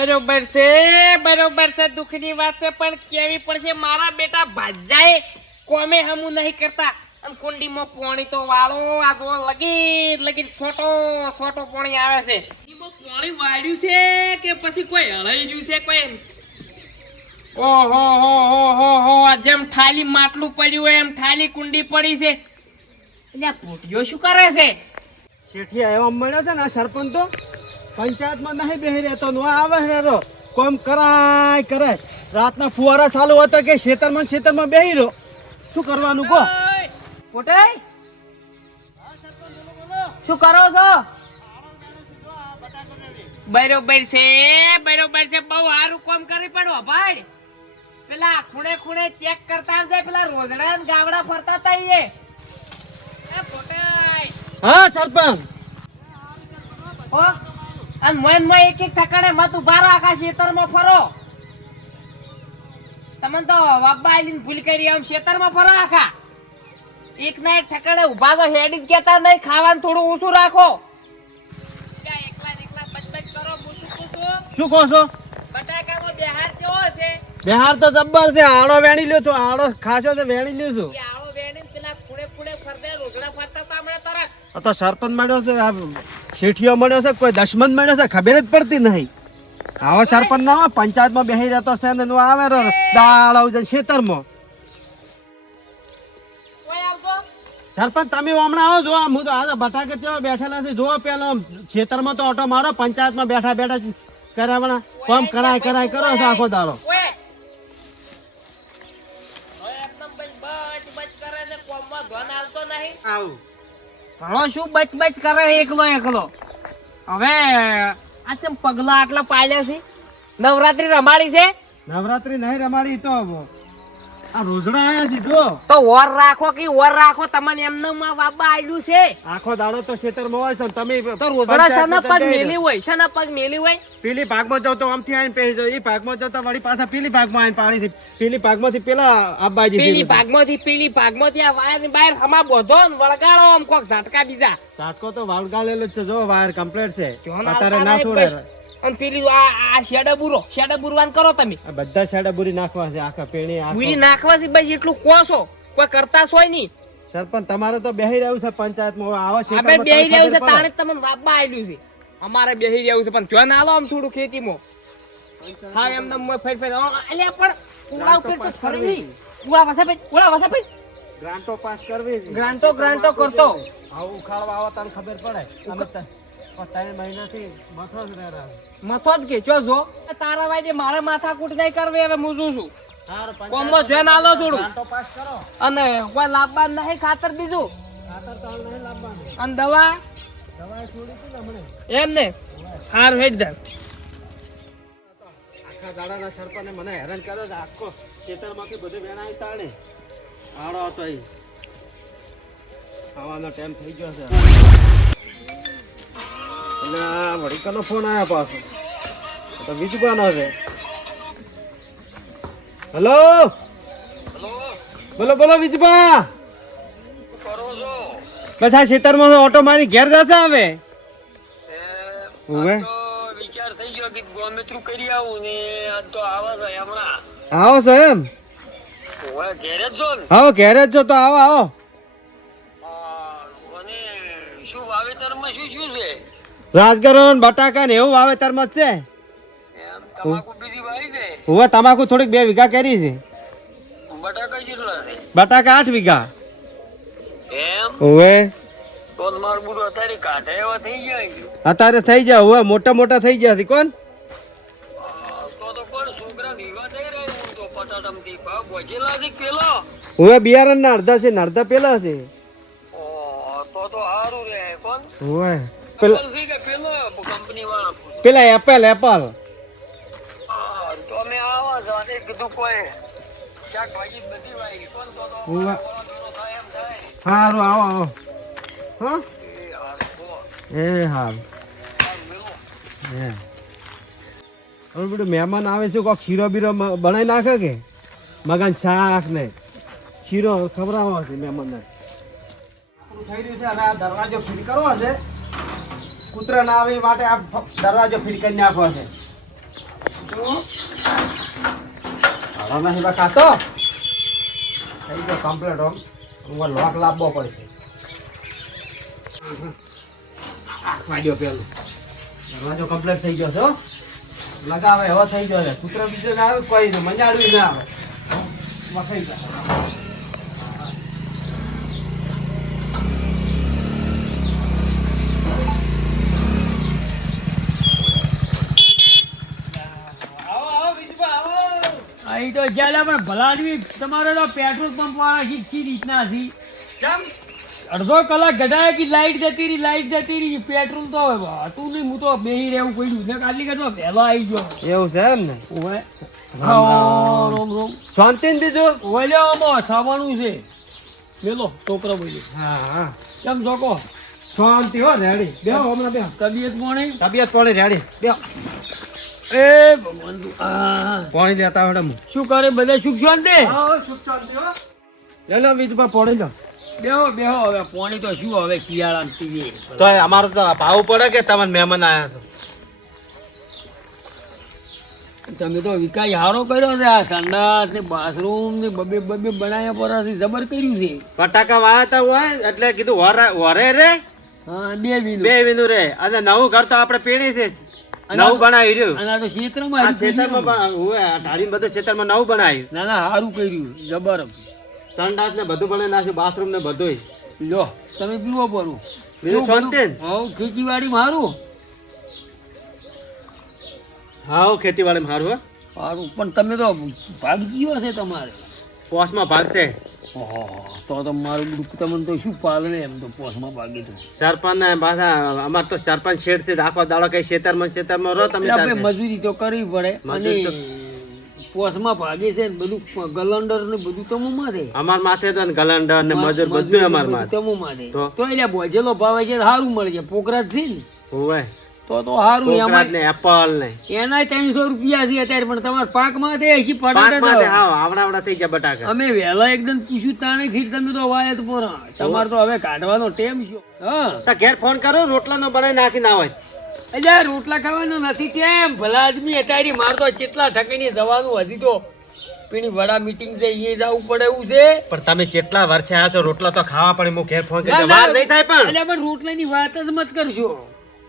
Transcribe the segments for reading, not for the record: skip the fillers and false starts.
બરોબર છે દુઃખની વાત છે પણ કેવી પડશે મારા બેટા ભાજાએ કોમે હમું નહીં કરતા અને કુંડીમાં પાણી તો વાળો આ તો લગી છોટો પાણી આવે છે કુંડીમાં પાણી વાળ્યું છે કે પછી કોઈ હળાઈ ગયું છે કોઈ ઓહો જેમ થાલી માટલું પડ્યું હોય એમ થાલી કુંડી પડી છે એટલે પોટિયો શું કરે છે શેઠી એવા મળ્યો છે ને આ સરપંચ તો પંચાયતમાં નહીં બેહી રહેતો નો આવે હેરો કોમ કરાય રાતના ફુવારા ચાલુ હતો કે ખેતરમાં બેહી રહ્યો શું કરવાનું કહો પોટાઈ શું કરો છો બરોબર છે બહુ સારું કામ કરી પડો ભાઈ પેલા ખૂણે ચેક કરતા આવજે પેલા રોજડા ને ગાવડા ફરતા હતા એ પોટાઈ હા સરપંચ ઓ અને મોય એક ઠકાણે મત ઉભા રહો આખા ખેતરમાં ફરો તમને તો વાબ્બા આલીને ભૂલ કરી આમ ખેતરમાં ફરો આખા એક ના એક ઠકાણે ઉભા તો હેડી કેતા નહીં ખાવાનું થોડું ઓછું રાખો એકલા બચબચ કરો શું કહો છો બટાકામાં બિહાર કેવો છે બિહાર તો જબ્બર છે આડો વેણી લ્યો તો આડો ખાસો તો વેણી લ્યો છું એ આળો વેણી પેલા ખૂણે ફરદે રોજડા ફરતા તા હમણાં તરત આ તો સરપંચ મળ્યો છે આ શેઠિયો મળ્યો છે કોઈ દશમન મળ્યો છે ખબર જ પડતી નહીં આવો સરપંચ ના હોય પંચાયતમાં બેહી રહેતો છે ને આવે દાળ જઈને ખેતરમાં કોઈ આવતો સરપંચ તમે હમણાં આવો જો હું તો આ બટાકે કેવા બેઠેલા છે જો પેલો ખેતરમાં તો ઓટો મારો પંચાયતમાં બેઠા કરાવવાના કામ કરાય કરો છો આખો દાડો શું બચ કરે એકલો હવે આ તેમ પગલા આટલા પાડ્યા છે નવરાત્રી રમાડી છે નવરાત્રી નહીં રમાડી તો આ રોજડા આયા છે જો તો ઓર રાખો તમને એમને માં બાબા આલ્યું છે આખો દાડો તો ખેતરમાં હોય છે ને તમે તો રોજડા શાના પગ મેલી હોય પેલી ભાગમાં જાવ તો આમથી આવીને પેહી જાવ એ ભાગમાં જાવ તો વળી પાછા પેલી ભાગમાં આવીને પાણી થી પેલી ભાગમાંથી પેલા આબાજી પેલી ભાગમાંથી આ વાયર ની બહાર હમા બોધો ને વળગાડો આમ કોક ઝાટકા બીજા ઝાટકો તો વાળગાળેલો જ છે જો વાયર કમ્પ્લીટ છે અત્યારે ના છોડે અને પેલી આ શેડા બુરવાન કરો તમે આ બધા શેડા બુરી નાખવા છે આખા પેણી બુરી નાખવા છે બસ એટલું કોસો કોઈ કરતા સોય નહીં સરપંચ તમારે તો બેહી રહ્યું છે પંચાયતમાં આવો છે આપણે બેહી રહ્યું છે તાણે તમને વાપા આલ્યું છે અમારે બેહી રહ્યું છે પણ જો ના આલો આમ થોડું ખેતીમાં હા એમને મોય ફેર અલ્યા પણ ઉડા ઉપર તો ફરવી ઉડા વસા ભાઈ ગ્રાન્ટો પાસ કરવી ગ્રાન્ટો કરતો આવું ઉખાડવા આવો તને ખબર પડે અમે 3 મહિનાથી મથો જ રહ્યા મથો જ કે જો તારા વાયદે મારે માથાકૂટ નહીં કરવી હવે હું જોઉં છું કોમો જો ના આલો થોડું ગ્રાન્ટો પાસ કરો અને કોઈ લાભબાર નહીં ખાતર બીજું ખાતર તો નહીં લાવવાનું અને દવા છોડી હતી ને હમણે એમ ને હાર હેડ દે આખા દાડાના સરપંચે મને હેરાન કર્યો છે આખો ખેતરમાંથી બધું વેણાઈ તાણે આડો હતો એ ખાવાનો ટાઈમ થઈ ગયો છે એટલે આ વડીકાનો ફોન આવ્યો પાછો તો બીજું કોનો છે હેલો બોલો વિજુભા બસ આ ખેતરમાં ઓટો મારી ઘેર જશે હવે વિચાર થઈ ગયો કે ગોમેત્રું કરી આવું ને આ તો આવા છે હમણાં આવો છો એમ ઘેરે જ છો ને આવો ઘેરે જ છો તો આવો અને શું વાવેતરમાં શું છે રાજગરણ બટાકા ને એવું વાવેતરમાં જ છે એમ તમાકુ બીજી વાવી છે હવે તમાકુ થોડીક 2 વીઘા કરી છે બટાકા કેટલા છે બટાકા 8 વીઘા એમ હવે તો માર બુરો અત્યારે કાઢે એવા થઈ જાય અત્યારે થઈ જાય હવે મોટા થઈ ગયા છે કોણ તો પણ છોકરા વિવાહ થઈ રહ્યો તો પટાટમથી ભાવ બચેલા છે પેલો હવે બિયારણ ના અડધા છે ને અડધા પેલા છે તો સારું રે કોણ હવે પેલા કંપની વાળા પેલા એપલ તો અમે આવા છો અને કીધું કોઈ શાકભાજી બધી વાવી કોણ તો થાય એમ થાય સારું આવો હા એ હાલ હવે બધું મહેમાન આવે છે કોઈ ખીરો બીરો બનાવી નાખે કે મગન શાક ને ખીરો ખવડાવવો છે મહેમાનને થઈ રહ્યું છે હવે આ દરવાજો ફીટ કરવો છે કૂતરા ના આવે એ માટે આ દરવાજો ફીટ કરી નાખવો છે હાલો નહીં બા કાતો થઈ ગયો કમ્પ્લીટ હોમ હું લોક લાવવો પડશે વાગ્યો પેલું દરવાજો કમ્પ્લીટ થઈ ગયો છે હો. લગાવે એવો થઈ ગયો છે કૂતરો બીજો ના આવે કોઈ નહીં મજાડવી ના આવે વખાઈ જાય અહીં તો ચાલે પણ ભલાડવી તમારો તો પેટ્રોલ પંપ વાળા શીખી રીતના છે કેમ અડધો કલાક ઘટાડે કે લાઈટ જતી રહી પેટ્રોલ તો હતું નહીં હું તો બેહી રહેવું પડ્યું ને કાલી કરતો વહેલો આવી ગયો એવું છે એમ ને ઓવે રામ. રોમ રોમ શાંતિ ને બીજું ઓલ્યામાં સાવાનું છે મેલો છોકરો બોલ્યો હા હા કેમ છોકો શાંતિ હો રેડી બેહો હમણાં બેહો તબિયત પાણી તબિયત પાણી રેડી બેહો એ ભગવાન તું પાણી લેતા આવડે હું શું કરે બધા સુખ શાંતિ સુખ શાંતિ હો લે લો બીજું પાણી લો બેહો હવે પાણી તો શું હવે શિયાળામાં પીએ તો અમારે તો ભાવ પડે કે તમને મહેમાન આવ્યા તમે તો વિકાસ હારો કર્યો છે આ સંડાસ ને બાથરૂમ ને બબે બનાવ્યા પરથી જબર કર્યું છે બટાકા વાળતા હોય એટલે કીધું વરે રે હા બે વીનું બે વિનું રે અને નવું ઘર તો આપણે પેણી છે નવું બનાવી રહ્યું અને આ તો ક્ષેત્રમાં આ ખેતરમાં ઢાળીને બધું ખેતરમાં નવું બનાવ્યું ના સારું કર્યું જબર સંડાસ ને બધું બનાવી નાખ્યું બાથરૂમ ને બધું લો તમે પીવો પડું બીજું શાંતિ ને? હવ ખેતીવાડી મારું હા ખેતીવાડી સારું હો સારું પણ તમે તો ભાગ ગયો છે તમારે પોસમાં ભાગ છે ઓહો તો મારું દુઃખ તમને તો શું પાલવે એમ તો પોસમાં ભાગી તો સરપંચ ને પાછા અમાર તો સરપંચ શેઠ થી આખો દાડો કઈ ખેતરમાં રહો તમે એટલે આપણે મજૂરી તો કરવી પડે અને પોસમાં ભાગે છે ને બધું ગલંડર ને બધું તમુ માથે અમાર માથે તો ગલંડર ને મજૂર બધું અમાર માથે તમુ માથે તો? તો એટલે ભોજેલો ભાવે છે સારું મળે છે પોકરાજ છે ને હોવે તો સારું કોકરાટ એમાં ને એપલ ને એના 300 રૂપિયા છે અત્યારે પણ તમારા પાકમાં તે 80 પાક માથે પટાટા હાવ આવડા થઈ ગયા બટાકા અમે વહેલા એકદમ પૂછ્યું તાણે થી તમે તો વાય તો પોરા તમારે તો હવે કાઢવાનો ટેમ છે હા તો ઘેર ફોન કરો રોટલા નો બનાવી નાખી ના હોય એટલે રોટલા ખાવાનો નથી કેમ ભલા આદમી અત્યારે માર તો કેટલા ઠકીને જવાનું હજી તો પેલી વડા મીટિંગ છે એ જવું પડે એવું છે પણ તમે કેટલા વર્ષે આવ્યા છો રોટલા તો ખાવા પડે હું ઘેર ફોન ના, કરી ના. વાર નહીં થાય પણ એટલે પણ રોટલાની વાત જ મત કરશો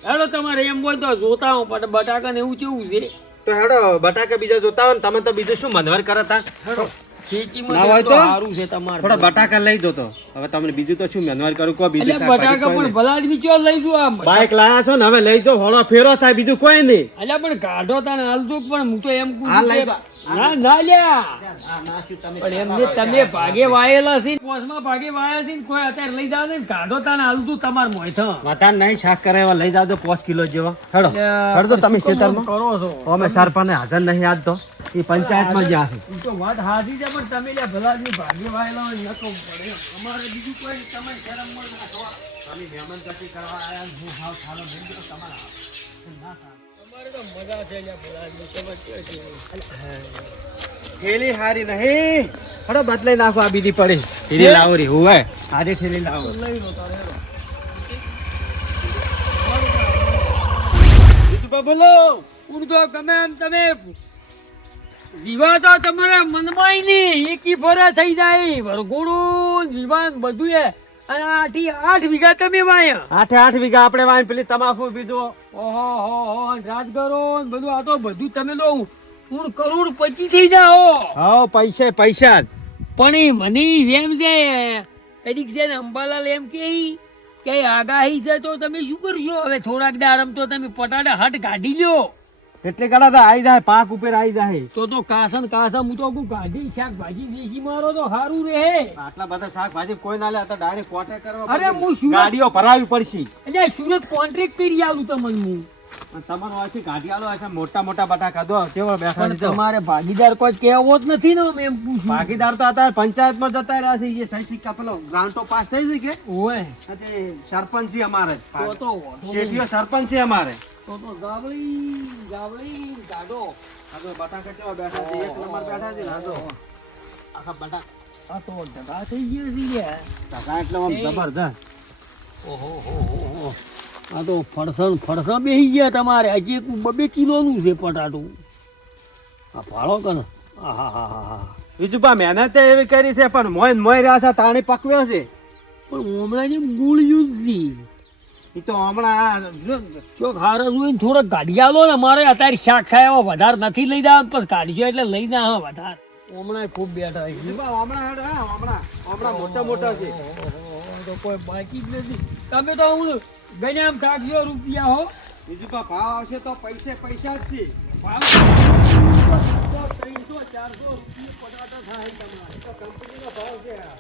હેડો તમારે એમ હોય તો જોતા હું પણ બટાકા ને એવું કેવું છે તો હેડો બટાકા બીજા જોતા હોય ને તમે તો બીજું શું મનવર કરો તા હેડો ખેંચીમાં ના હોય તો તો? સારું છે તમારે થોડા બટાકા લઈ જો તો હવે તમને બીજું તો શું મનવર કરું કો બીજું એટલે બટાકા પણ ભલા આદમી ચો લઈ જો આમ બાઈક લાયા છો ને હવે લઈ જો હોળો ફેરો થાય બીજું કોઈ નહીં એટલે પણ કાઢો તાને હાલતો પણ હું તો એમ હાલ લઈ પૂછું બા. કે- ના ના લ્યા પણ એમને તમે ભાગે વાયેલા છે પોસમાં ભાગે વાયા છે ને કોઈ અત્યારે લઈ જાવ ને કાઢો તાને હાલતું તમાર મોયથા વધારે નહીં શાક કરે એવા લઈ જાજો 5 કિલો જેવા હેડો હેડો તમે ખેતરમાં કરો છો અમે સરપંચને હાજર નહીં આજ તો એ પંચાયતમાં જ્યાં છે ઈ તો વાત હાજી છે પણ તમે લ્યા ભલા આદમી ભાગે વાયેલા હોય નકો પડે એમ. અમારે બીજું કોઈ નહીં, તમે શરમમાં નાખવા તમે મહેમાન ગતિ કરવા આયા હું હાવ થાલો લઈ ગયો તમારા અમારે તો મજા છે લ્યા ભલા આદમી તમે કે છે થેલી હારી નહીં હેડો બદલાઈ નાખો આ બીજી પડી થેલી લાવરી હુવે હારી થેલી લાવો લઈ લો તારે હેડો. બીજું બોલો ઉડતો ગમે એમ તમે વિવાહ તો તમારા મનમાં નહીં એકી ફરા થઈ જાય વરઘોડું વિવાહ બધું એ અને 8 વીઘા તમે વાયા 8 વીઘા આપણે વાય પેલી તમાકુ બીજો ઓહો હો હો રાજગરો ને બધું આ તો બધું તમે તો હું કરોડ 25 થઈ જાઓ હાવ પૈસા જ. પણ એ મને એમ છે કદીક છે ને અંબાલાલ એમ કે આગાહી છે તો તમે શું કરશો હવે થોડાક દાડમ તો તમે પટાટા હટ કાઢી લ્યો એટલે ગળા તો આવી જાય પાક ઉપર આવી જાય તો કાસા હું તો કહું કાઢી શાકભાજી દેશી મારો તો સારું રહે આટલા બધા શાકભાજી કોઈ ના લે તો ડાયરેક્ટ કોટે કરવા અરે પડશે. હું સુરત ગાડીઓ ભરાવી પડશે એટલે સુરત કોન્ટ્રાક્ટ કરી આલું તમને હું અને તમારો આથી ગાડી આલો હશે મોટા મોટા બટાકા દો કેવો બેઠા પણ છે જો. તમારે ભાગીદાર કોઈ કહેવો જ નથી ને મેં એમ પૂછ્યું ભાગીદાર તો અત્યારે પંચાયતમાં જતા રહ્યા છે એ સહી સિક્કા પેલો ગ્રાન્ટો પાસ થઈ છે કે ઓય તે સરપંચ છે અમારે તો વાંધો નહીં. શેઠિયો સરપંચ છે અમારે તો ગાવડી કાઢો આ તો બટાકા કેવા બેઠા છે એક નંબર બેઠા છે ને આ જો. આખા બટાકા આ તો ઢગા થઈ ગયા છે યાર. ટકા એટલે આમ એ. જબરદસ્ત ઓહો હો હો હો આ તો ફરસણ બેસી ગયા તમારે. હજી એક 2 કિલોનું છે પટાટું. આ ફાળો કને. આહાહાહા. બીજું પા મહેનત એવી કરી છે પણ મોય રહ્યા છે તાણી પકવ્યો છે. પણ હમણાં જે ગુળ્યું જ નહીં. એ તો હમણાં ચોક હારે જોઈને થોડોક ગાડી આલો ને. અમારે અત્યારે શાક ખાય એવા વધારે નથી લઈ જવા, પછી કાઢજો એટલે લઈ જા. હા વધારે હમણાં ખૂબ બેઠા છે. હમણાં મોટા છે. તો કોઈ બાકી જ નથી. તમે તો હું ગઈને આમ કાઢજો રૂપિયા હો. બીજું પા ભાવ આવશે તો પૈસા જ છે. ભાવ 300-400 રૂપિયા પટાટા થાય તમારે. તો કંપનીનો ભાવ છે આ.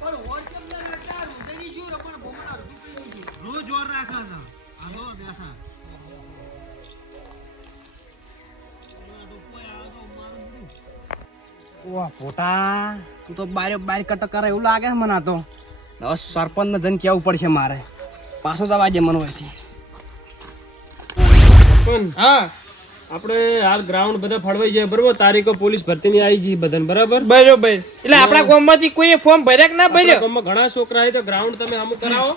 પણ હોલસેલ ના રેટના રૂપિયાની શું રકમ ભમણા રૂપિયાની છે. રોજ જોર રાખે છે. આલો બેઠા. વાહ પોતા, તું તો બાર કટ કરે એવું લાગે છે મને. આ તો હવે સરપંચ ને જઈને કેવું પડશે મારે. પાછો જવા દે મને હોયથી. હા આપણે હાલ ગ્રાઉન્ડ બધા ફળવાઈ જાય બરોબર. તારીખો પોલીસ ભરતીની આવી છે બધાને બરાબર. બરોબર. એટલે આપણા ગામમાંથી કોઈ ફોર્મ ભર્યા કે ના ભર્યો? ગામમાં ઘણા છોકરા છે તો ગ્રાઉન્ડ તમે અમુક કરાવો.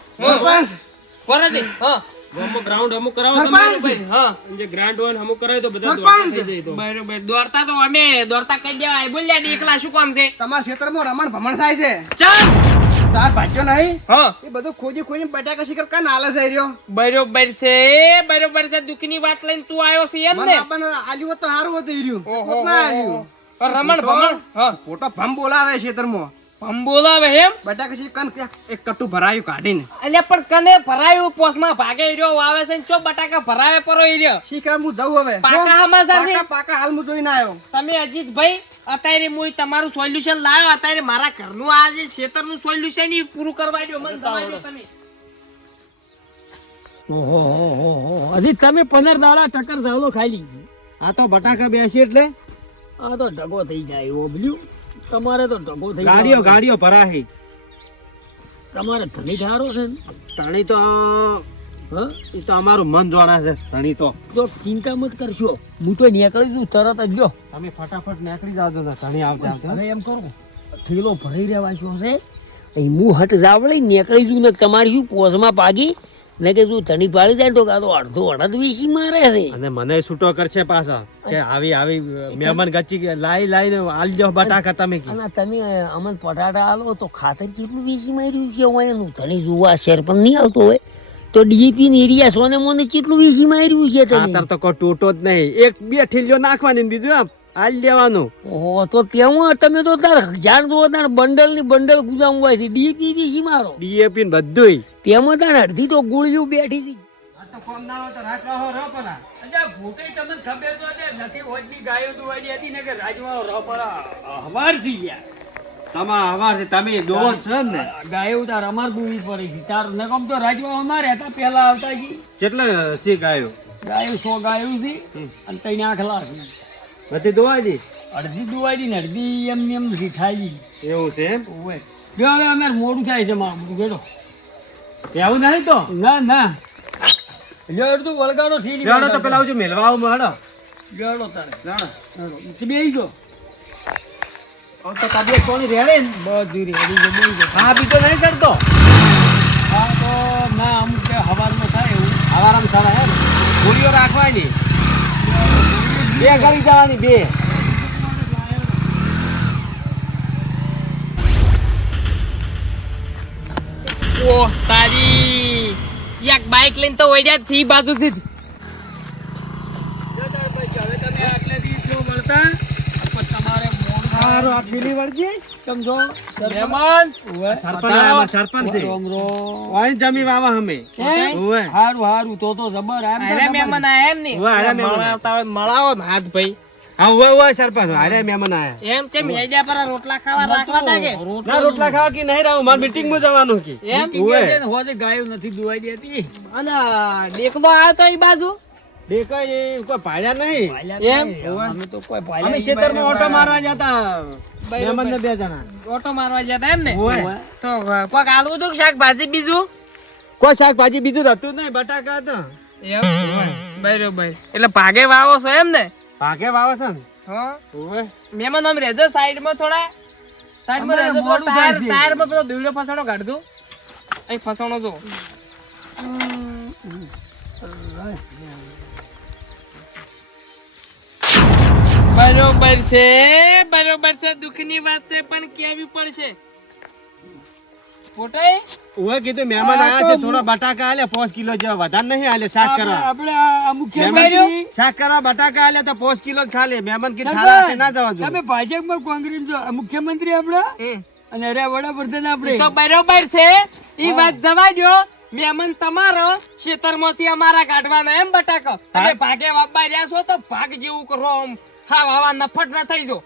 ફરજે. હા ગામમાં ગ્રાઉન્ડ અમુક કરાવો તમે. હા જે ગ્રાન્ટ હોય ને અમુક કરાવે તો બધા દોડતા થઈ જાય. તો બરોબર. દોડતા તો અમે દોડતા કઈ દેવાય. બોલ્યા એકલા શું કામ છે? તમારા ક્ષેત્રમાં રમણ ભમણ થાય છે. ચાલ. તાર ભાગ્યો નહીં. હા એ બધું ખોજી બટાકા શિખર કા નાલે છે રહ્યો. બરોબર છે. બરોબર છે. દુઃખની વાત લઈને તું આવ્યો છે એમ મને ને? આપણને આલ્યું હોત તો સારું હતું એ રહ્યું. ઓહો, ના આલ્યું. રમણ ભમણ. હા ખોટો ભમ બોલાવે ક્ષેત્રમાં. ભમ બોલાવે એમ? બટાકા શિખર એક કટ્ટુ ભરાયું કાઢીને. એટલે પણ કને ભરાયું પોસમાં ભાગે રહ્યો આવે છે ને ચો બટાકા ભરાવે પરો રહ્યો. શિખર હું જઉં હવે. પાકા હમાસા છે? પાકા હાલ હું જોઈને આવ્યો. તમે અજીતભાઈ અત્યારે હું તમારું સોલ્યુશન લાવ્યો. અત્યારે મારા ઘરનું આ જે ક્ષેત્રનું સોલ્યુશન ઈ પૂરું કરવા દો મને દવા દો તમે. ઓહો, હજી તમે 15 દાડા ટક્કર ચાલો ખાલી. આ તો બટાકા બેસી એટલે આ તો ઢગો થઈ જાય. ઓબલ્યું તમારે તો ઢગો થઈ જાય. ગાડીઓ ભરાહી. તમારે ધણી ધારો છે ને? ધણી તો હા એ તો અમારું મન જોણા છે. ધણી તો જો ચિંતા મત કરશો. હું તો નીકળી દઉં તરત જ. લો તમે ફટાફટ નીકળી જાવ તો ધણી આવતા હવે એમ કરો, ઠેલો ભરાઈ રહેવા છો છે. અહીં હું હટ જાવડી નીકળી દઉં ને તમારી શું પોસમાં પાગી ને કે તું ધણી પાડી જાય તો કાં તો અડધો અડધ વીસી મારે છે. અને મને છૂટો કરશે પાછા કે આવી મહેમાન ગચી લાઈને આલજો બટાકા તમે કી. અને તમે અમને પટાટા આલો તો ખાતર કેટલું વીસી માર્યું છે હોય એનું ધણી જોવા શેર પણ નહીં આવતો હોય તો ડીએપી ની એરિયા સોને મોને કેટલું વીસી માર્યું છે તમે. ખાતર તો કોઈ તૂટો જ નહીં. એક બે ઠીલીઓ નાખવાની બીજું આમ હાલ દેવાનું. ઓહો, તો તેમાં તમે તો તાર જાણ દો તાર બંડલ ની બંડલ ગુદામ હોય છે. ડીએપી વીસી મારો ડીએપી ને બધુંય. તેમાં તાર અડધી તો ગુળિયું બેઠી હતી. આ તો કોમ ના હોય તો રાખવા હો રો પરા. અચ્છા ભૂતે તમને ખબર તો છે નથી હોજની ગાયો દુવાડી હતી ને કે રાજમાં રપડા હવાર સી ગયા. તમા હવાર છે તમે દોવો છો ને. ગાયો તાર અમાર દુવી પડી છે. તાર નકમ તો રાજમાં અમારે હતા પેલા આવતા જી. કેટલા સી ગાયો? ગાયો 100 ગાયો છે અને 3 આખલા છે. બધી દોવાજી અડધી દુવાડી ને અડધી એમ શીખાઈ. એવું છે એમ? ઓય જો હવે અમારે મોડું થાય છે મારું બધું ગયો. એવું નહીં તો ના લ્યો અડધું વળગાડો ઠીલી. લેડો તો પેલા આવજો મેલવા આવું હેડો. ગયો તારે લેડો તું બેહી ગયો. હવે તો તબિયત કોની રેડે ને? બધી રેડી છે બેહી ગયો. હા બીજો નહીં કરતો. હા તો ના અમુક કે હવારમાં થાય એવું. આવારામ સારા હે ગોળીઓ રાખવાની. બે ગળી જવાની બે. ઓ તારી ક્યાંક બાઇક લઈને તો ઓડ્યા જ છે બાજુથી જ. હવે તમે આગલેથી જો મળતા પછી તમારે મોડું હારો આ પીલી વળજી. સમજો મહેમાન સરપંચ આયા, સરપંચ છે. રોમ ઓય જમી વાવા અમે. ઓય. હારું તો જબર આમ અરે મહેમાન આયા એમ ને? ઓય, અરે મહેમાન. મળાવતા હોય મળાવો ને હાથ ભાઈ. હા ઓય સરપંચ હારે મહેમાન આયા. એમ કેમ હેજા પર રોટલા ખાવા રાખવા તા કે? ના રોટલા ખાવા કે નહીં રહું માર મીટિંગ માં જવાનું કે. એમ ઓય. હોજે ગાયો નથી દુવાઈ દેતી. અને દેખલો આવ્યો તો ઈ બાજુ. દેખાય એ કોઈ ભાડ્યા નહીં. એમ? અમે તો કોઈ અમે ખેતરમાં ઓટો મારવા જતા મહેમાન ને 2 જણા. ઓટો મારવા જતા એમ ને? ઓય. તો કોક આલવું હતું કે શાકભાજી બીજું? કોઈ શાકભાજી બીજું હતું જ નહીં બટાકા હતા. એમ બરોબર. એટલે ભાગે વાવો છો એમ ને? ભાગે વાવા છે ને. હા ઓય. મહેમાન આમ રહેજો સાઈડમાં થોડા. સાઈડમાં રહેજો. મોડું થાય છે. ટાયરમાં પેલો દુલ્લો ફસાડો કાઢ દઉં. અહીં ફસાણો જો. બરોબર છે દુઃખની વાત છે પણ કેવી પડશે. પોટાઈ ઓએ કીધું મહેમાન આયા છે થોડા બટાકા આલે 5 કિલો જેવા વધારે નહીં આલે શાક કરવા આપણે આ મુખ્યમંત્રી શાક કરવા બટાકા આલે તો 5 કિલો જ ખાલી મહેમાન કી થાળા હાથે ના જવા તમે જોઈએ ભાજપમાં કોંગ્રેસ જો મુખ્યમંત્રી આપણા અને અરે વડાપ્રધાન આપણે તો બરોબર છે ઈ વાત જવા દો. મહેમાન તમારો ખેતરમાંથી અમારા કાઢવાના એમ બટાકા તમે ભાગે વાપા રહ્યા છો તો ભાગ જેવું કરો આમ. હા વાવા નફટ ના થઈ જો.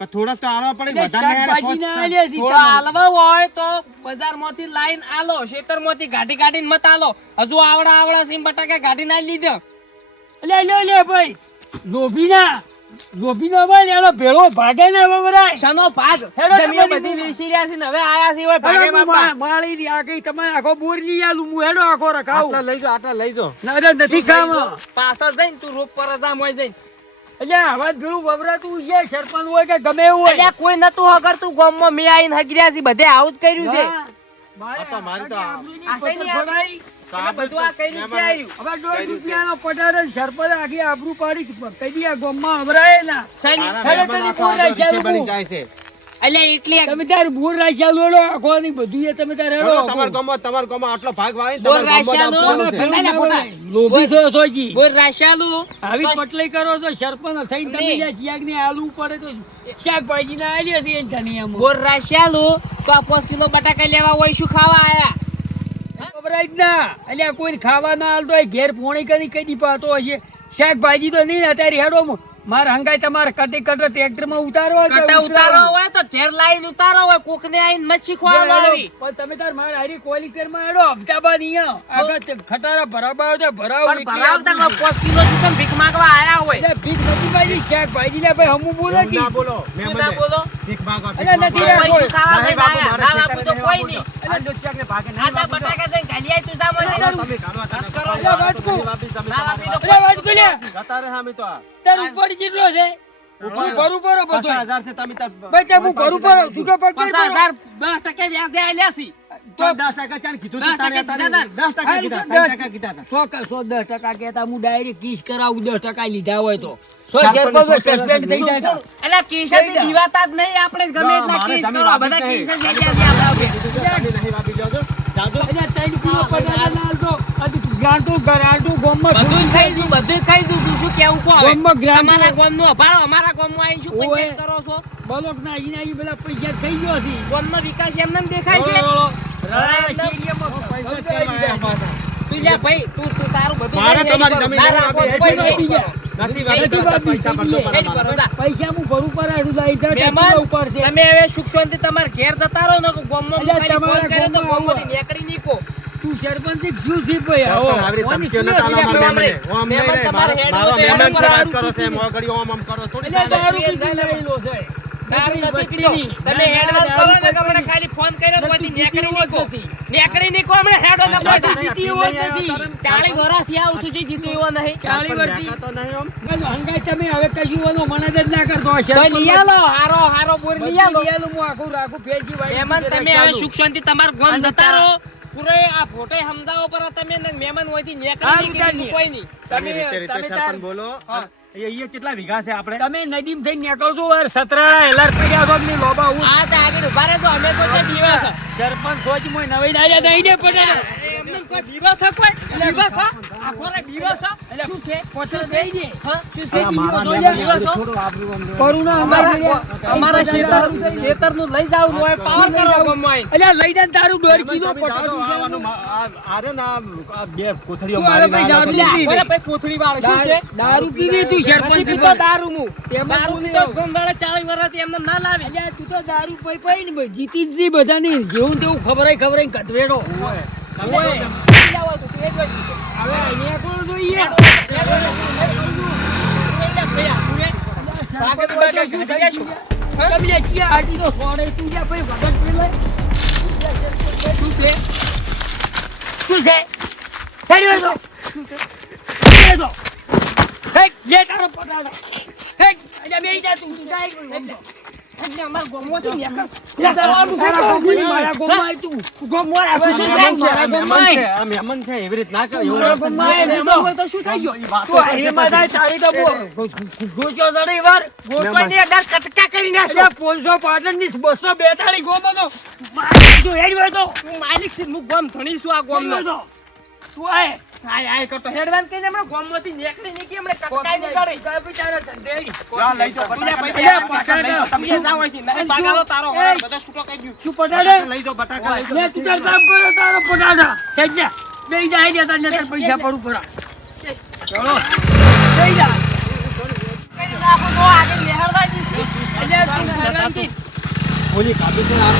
પણ થોડા તો આલવા પડે એટલે વધારે નહીં શાકભાજીના આલે આલ્યા છે થોડા તમને. હાલવા હોય તો બજારમાંથી લાઈન આલો, ખેતરમાંથી ગાડીને મત આલો. હજુ આવડા સીમ બટાકા ગાડી ના લીધો. લે ભાઈ લોભીનો ભાઈ એનો ભેળો ભાગે ને વવરાય શાનો ભાગ? હેડો જમીઓ તમારી બધી બુવા. વેચી રહ્યા છે ને હવે આયા છે હવે ભાગે હેડો બાપા. માળી ની આ કઈ તમારે આખો બોર લઈ આલું હું હેડો આખો રખાવું આટલા લઈ જો ના રે નથી ખાવા પાછા જઈને તું રોપ પર જામ હોય જઈને. એટલે આવા ભેળું વવરાતું છે સરપંચ હોય કે ગમે એવું હોય અલ્યા કોઈ નતું હગર તું ગામમાં મેં આઈને હગર્યા છે બધે આવું જ કર્યું છે. મારી તો આ શેની આબરૂ? આ બધું આ કર્યું છે આર્યું. હવે 1.5 રૂપિયાનો પટાર જ સરપંચ આખી આબરૂ પાડી કદી આ ગામમાં અવરાય ના શેની? ખરેખર બોર રાખ્યા બની લોકો. જાય છે અલ્યા એટલી તમે તાર બોર રાખ્યા લોડો આખો ની બધું એ તમે તાર હેડો તમાર ગામમાં આટલો ભાગ વાવી બોર રાખ્યાનો? તમાર ગામમાં લોભી છો સોજી બોર રાશાલું આવી પટલી કરો તો સરપંચ થઈને તમે જ્યાં શિયાક ને આલુ પડે તો શાકભાજી ના આલ્યા છે એની ધનિયામાં બોર રાશાલું તો આ 5 કિલો બટાકા લેવા હોય શું ખાવા આયા? ખબરાય જ ના અલ્યા કોઈ ખાવા ના હાલતો હોય ઘેર પોણી કરી કદી પાતો હશે શાકભાજી તો નહીં અત્યારે હેડો મારે હંગાઈ તમારે કટી ટ્રેક્ટર માં ઉતારવા કે કટા ઉતારો હોય તો ઘેર લાઈન ઉતારો હોય કોકને આઈને મચ્છી ખવાડો આવી. પણ તમે તાર મારે હારી ક્વોલિટી માં હેડો અમદાવાદ અહીંયા આગળ તે ખટારા ભરાવા આવ્યો તો ભરાવ પણ ભરાવતા 5 કિલો થી તમે ભીખ માંગવા આયા હોય. એટલે ભીખ નથી ભાઈ શાકભાજી ને ભાઈ હમું બોલો કે ના બોલો શું ના બોલો? ભીખ માંગવા અલ્યા નથી રાખો. કોઈ શું ખાવા લઈને આયા? ના બાપુ તો કોઈ નહીં. આજો ચેક ને ભાગે આ તા બટાકા જઈને ગાલી આય તું જા મને. તમે કાઢવા વાત કરો. અલ્યા વાટકુ. ના બાપી તો અરે વાટકુ લે જતા રહે અમે તો તાર ઉપર કેટલો છે હું ભરું પડો બધો 50,000 છે તમે તાર ભાઈ તે હું ભરું પડો છૂટો પગ નહીં પડો. 50,000 10% વ્યાજ દે આલ્યા છે. તો 10% ચાલ કીધું તું તારે 10% કીધા 10% કીધા હતા. 10% કહેતા હું ડાયરેક્ટ કિસ કરાવું 10% લીધા હોય તો સસ્પેન્ડ થઈ જાય તો. અલ્યા કેસાથી દીવાતા જ નહીં આપણે ગમે એટલા કેસ કરો બધા કેસ જ થઈ ગયા છે આપણા ઉપર. નહીં વાપી જાઓ છો. જાજો. અલ્યા 3 કિલો પટાટા ના આલતો ગાંટું ગરાટું ગોમમાં બધું ખાઈ દઉં બધું ખાઈ દઉં તું શું કેવું કો હવે? ગામમાં ગ્રામ તમારા ગામનું અભાડો અમારા ગામમાં આવીને શું ઓય. પંચાયત કરો છો? બલોક ના અહીં પેલા પૈસા થઈ ગયો છે ગામનો વિકાસ એમને દેખાય છે. રળા શેરીયામાં પૈસા જ કરવા આયા પાછા. તું લ્યા ભાઈ તું તારું બધું મારે લઈને તમારી હેડી જમીન કરો. ના રાખો, આપી, કોઈ હેડી નહીં કરો. કરો. નથી નથી વાપી વાપી, પૈસા ભરતો હેડી હેડી પડે કરો, જા. પૈસા હું ભરું પર લાઈટ મહેમાન, ઉપર છે તમે હવે સુખ શાંતિ તમારા ઘેર જતા રહો ને ગામમાં અલ્યા, ખાલી ફોન તમારા કર્યો તો ગામમાં ગામમાંથી નીકળી નીકો. તું સરપંચ થી શું છે ભાઈ આવો પણ આવી કોની ધમકીઓ શું નતા છે? આલવા આપણે મહેમાનને. ઓમ નહીં મહેમાન રે, તમારે મારો હેડવું તો મહેમાન હેડવું છે, વાત દારૂ કરો છો, એમ પીધી. ઓગળ્યો, ઓમ કરે. થોડી એટલે ચાલે. દારૂ ચાલે. પીધી રહેલો છે દારૂ નકરી નથી પીધો. વસ્તીની. તમે ના, ના, હેડવાન દારૂ કરો ને કે પીધી. હમણાં ખાલી ફોન કર્યો તો નથી પછી નીકળી જીતી નીકો. નથી. નીકળી નીકો હમણાં હેડો ને નથી બધા. જીતી હોય નથી 40 વર્ષથી આવું છું જે જીત્યું એવો નહીં. 40 પણ વર્ષથી દેખાતો નહીં ઓમ. બસ હંગાઈ તમે હવે કશું વાનો મનદ જ ના કરતો હશે તો લઈ આલો, હારો બોર લઈ આલો. હું આખું રાખું ફેરજી વાળી મહેમાન રીતે તમે હવે ચાલુ. સુખ શાંતિ તમારા ગામ અને જતા રહો. પૂરે આ ફોટો સમજાવો પર તમે ને મહેમાન હોયથી નીકળી હા, નહીં કીધું નીકળીએ. કોઈ નહીં. તમે રીતે રીતે તમે સરપંચ તાર- બોલો. અહીંયા કેટલા વીઘા છે આપણે? તમે નદીમ થઈ નીકળો છો યાર સતરા હેલાર પડ્યા છો ને લોબા હું આ તો આગળ ઉભા રહેજો, અમે તો છે દિવસ. સરપંચ સોચ મોય નવી નાયા દઈ દે પડે એમને કોઈ દિવસ હે કોઈ? દિવસ હા? આખો રે દિવસ હા? શું છે? પોછા દઈ દે હા? શું છે? આ મારા દિવસ મહેમાનને દિવસ હો? થોડું આબરૂ આમ કરુણા અમારા ખેતરનું લઈ જાવ હોય પાવર કરો ગમવાય. અલ્યા લઈ જાય તારું દોઢ કિલો તમે જાજો, પટાડું આવવાનું આરે ને આ બે કોથળીઓ તું હવે મારીને પૈસા આલો આપી તો દે. બોલે ભાઈ કોથળી વાળો શું છે? દારૂ પીવી તું નથી સરપંચ પીતો દારૂ હું. તેમાં દારૂ તું પીતો નહીં. ગમવાળા 40 વર્ષથી એમને ના લાવી. અલ્યા તું તો દારૂ પઈ પઈ ને ભાઈ જીતી જ જઈ બધાની જેવું તેવું ખબરાય કતવેડો ઓય. લઈ જાવ તો તું એ જ હોય. હવે અહીંયા કોણ જોઈએ ભાગે તો બાજુ શું થઈ જશું? કબલે ચિયા આટી તો સોડે તું જા ભાઈ વગર પેલે શું છે? શું છે ફેરી વળો શું છે હે લે તારો પટાડો હે અજા બેહી જા તું જા ને અમાર ગોમમાંથી નીકળ. તારા ગોમમાં મારા ગોમમાં આય તું. ગોમમાં આવ્યો છે, મારા સાહેબ. ગોમમાં આય. આ મહેમાન છે એવી રીત ના કરે મારા ગોમમાં આય નહીં તો. શું થઈ ગયું? તું હાઈવેમાં જાય તારી તો ગોચો ચડી વાર. ગોચવાની અંદર કટકા કરી નાખો. અરે 552 242 ગોમો તો મારી જો હેડ હોય તો હું માલિક છું, હું ગોમ ધણી છું આ ગોમનો ગોમનો. તો તું આય હાય હાય કરતો હેડવાન કહીને હમણાં ગોમમાંથી નીકળી નીકળી હમણાં કટકાઈ નીકળી. કાઈ બી તારા ધંધે લા લઈ જાઓ બીજા બટાકા પૈસા લઈ જાઓ. તમે જાઓ અહીંથી. નહીં ભાગાલો તારો એ, બધા છૂટો કરી દ્યું. શું પટાડે લઈ જાઓ બટાકા લઈ લે તું તાર કામ કરો તારો પટાડા હેડ જા બેઈ જા હેડ જા તાર પૈસા પડું પડા ચલો બેઈ જા કરી નાખો તો આગળ મેહરબાની છે. એટલે તું હેડવાનથી ઓલી કાપી છે આ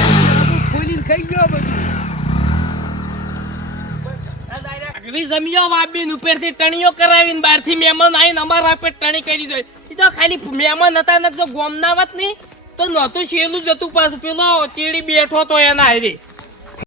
ખોલીને ખાઈ ગયો બધું આગળી જમીઓ વાબીન ઉપરથી ટણીઓ કરાવીને બહારથી મહેમાન આવીને અમારા આપે ટણી કરી દો. એ તો ખાલી મહેમાન હતા ને જો ગોમના વત નહીં તો નહોતું શેલું જતું પાછું પેલો ચીડી બેઠો તો એના હારે